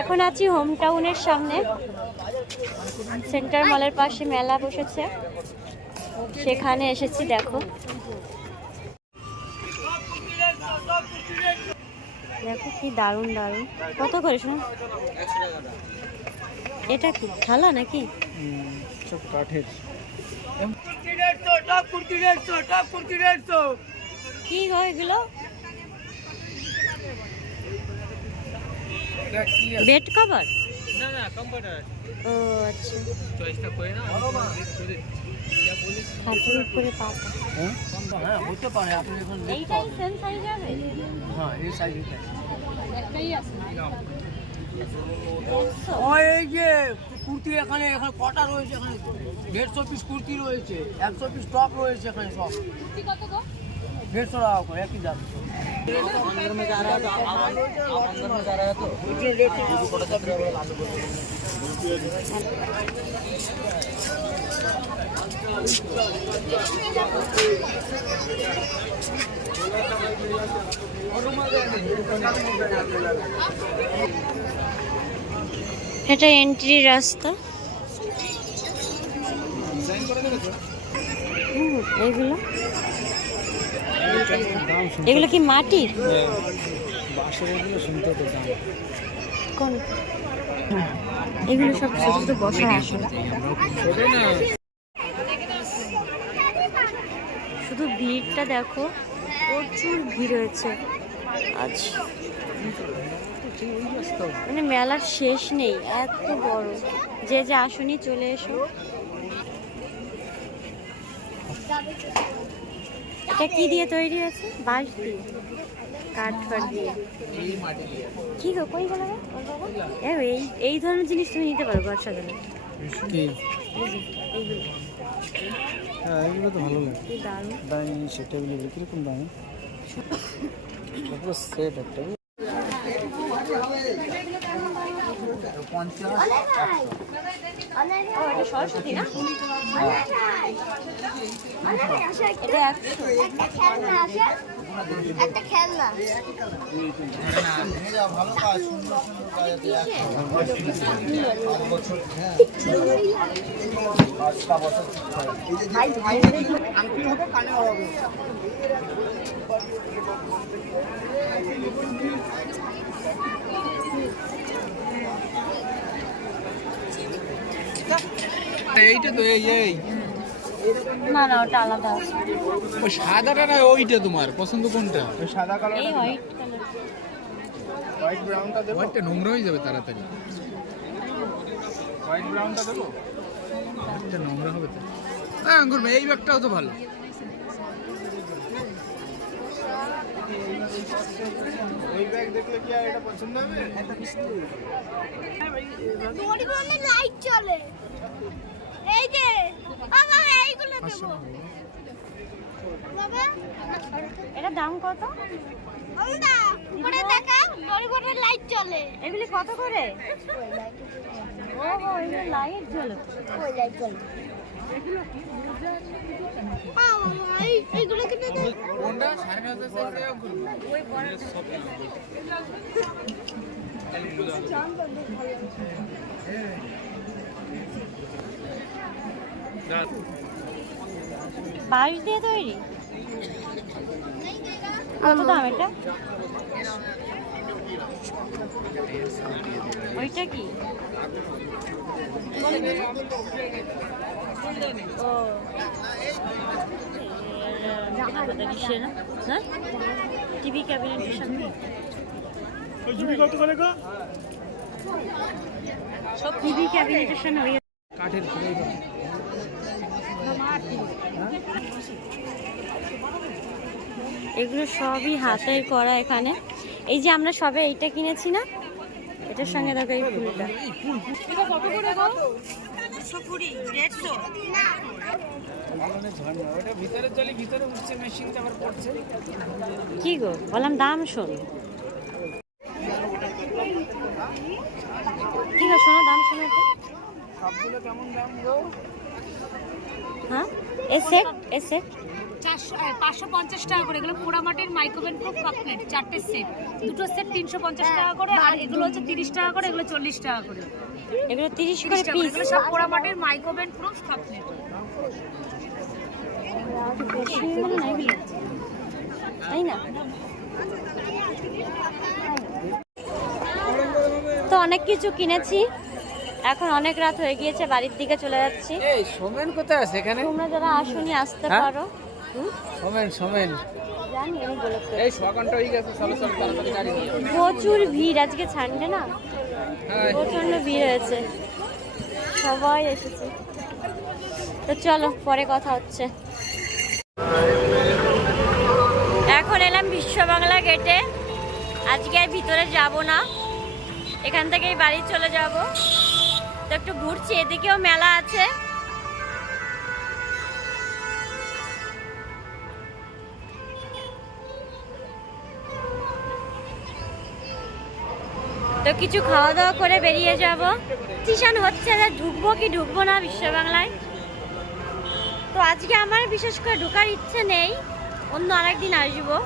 এখন আছি হোম টাউনের সামনে, সেন্টার মলের পাশে মেলা বসেছে, সেখানে এসেছি। দেখো দেখো কি দারুণ দারুণ। কত করে শোনো? এটা কি থালা নাকি? সব কাঠের। কি গো এগুলো? Bed cover? না না, কম্পিউটার। ও আচ্ছা, চয়েসটা করে না, খাটের উপরে পাতা। হ্যাঁ হতে পারে। আপনি এখন এইটাই সেম সাইজ হবে? হ্যাঁ এই সাইজটা একটাই আছে না? এই যে কুর্তি এখানে কটা রয়েছে, এখানে 150 পিস কুর্তি রয়েছে, 100 পিস টপ রয়েছে এখানে সব। কত গো? 150 টাকা করে একই দাম। अंदर में जा रहा है तो अंदर में जा रहा है तो कोटा चक्र लालू बोल। এটা এন্ট্রি রাস্তা। এইগুলো এগুলো কি মাটির? বাঁশের এগুলো শুনতে তো দাম। কোন এগুলো? সব ছোট ছোট বসার আসন। শুধু ভিড়টা দেখো, প্রচুর ভিড় হয়েছে আজ, মানে মেলার শেষ নেই, এত বড়। যে যে আসনই চলে এসো। এটা কি দিয়ে তৈরি আছে? বাঁশ দিয়ে, কাঠ ফাট দিয়ে। কি গো, কই গেল? এই ধরনের জিনিস তুমি নিতে পারো বাচ্চা গেলে। হ্যাঁ এগুলো তো ভালো লাগে। কি দারুণ দাম সেটা বলে কিরকম দাম? পুরো সেট একটা 50। এটা সরস্বতী না? এটা 100। একটা খেলনা ভালো কাজ, সুন্দর সুন্দর কাজ আছে। আংটি হবে, কানে হবে। এইটা তো এই না না, ওটা আলাদা আছে। ওই সাদাটা না, ওইটা তোমার পছন্দ কোনটা? ওই সাদা কালার। এই হোয়াইট কালার, হোয়াইট ব্রাউনটা দেবো। হোয়াইটটা নোংরা হয়ে যাবে তাড়াতাড়ি। হোয়াইট ব্রাউনটা দেবো, এটা নোংরা হবে তো। হ্যাঁ আঙ্গুর ভাই, এই ব্যাগটাও তো ভালো। ওই ব্যাগ দেখলে কি আর এটা পছন্দ হবে? দড়িগুলো লাইট চলে। এই যে বাবা, এইগুলো দেবো বাবা। এটা দাম কত? আমরা উপরে দেখা, দড়িগুলো লাইট চলে। এগুলি কত করে? ও এগুলো লাইট জ্বলে। ওই লাইট চলে। এইগুলো কিনে দে। কোনটা? 9,500 টাকা করব। ওই বড় সব বাঁশ দিয়ে তৈরি। কত দাম এটা? ওইটা কি? ও না, টিভি ক্যাবিনেটের সামনে। কত করে গো? সব টিভি ক্যাবিনেটের সামনে। কাঠের পুরো এগুলো সবই হাতের করা এখানে। এই যে আমরা সবে এইটা কিনেছি না, এটার সঙ্গে দেখো এই ফুলটা। কত করে গো? 120, 150। ভিতরে চলে, ভিতরে উঠছে মেশিনটা আবার পড়ছে। কি গো বললাম, দাম শোন। কি গো শোনো, দাম শোনো তো। সবগুলো কেমন দাম গো? হ্যাঁ এ সেট 400 550 টাকা করে। এগুলো পোড়ামাটির মাইক্রোওয়েভ প্রুফ কাপ প্লেট, 4টে সেট, দুটো সেট 350 টাকা করে। আর এগুলো হচ্ছে 30 টাকা করে, এগুলো 40 টাকা করে। এগুলো 30 করে 30 টাকা করে। পিস। এগুলো সব পোড়ামাটির মাইক্রোওয়েভ প্রুফ কাপ প্লেট। তাই না? তো অনেক কিছু কিনেছি, এখন অনেক রাত হয়ে গিয়েছে, বাড়ির দিকে চলে যাচ্ছি। এই সোমেন কোথায় আছে এখানে? তোমরা যারা আসোনি আসতে হ্যাঁ? পারো। সোমেন জানি আমি বলে তো। এই 6 ঘন্টা হয়ে গেছে, চলো চলো তাড়াতাড়ি গাড়ি নিয়ে। প্রচুর ভিড়, আজকে সানডে না, হ্যাঁ। প্রচন্ড ভিড় হয়েছে, সবাই এসেছে। তো চলো পরে কথা হচ্ছে। এখন এলাম বিশ্ব বাংলা গেটে। আজকে আর ভিতরে যাব না, এখান থেকেই বাড়ি চলে যাব। তো একটু ঘুরছি, এদিকেও মেলা আছে। তো কিছু খাওয়া দাওয়া করে বেরিয়ে যাব। ডিসিশন হচ্ছে যে ঢুকবো কি ঢুকবো না বিশ্ব বাংলায়। তো আজকে আমার বিশেষ করে ঢোকার ইচ্ছে নেই, অন্য আরেকদিন আসবো।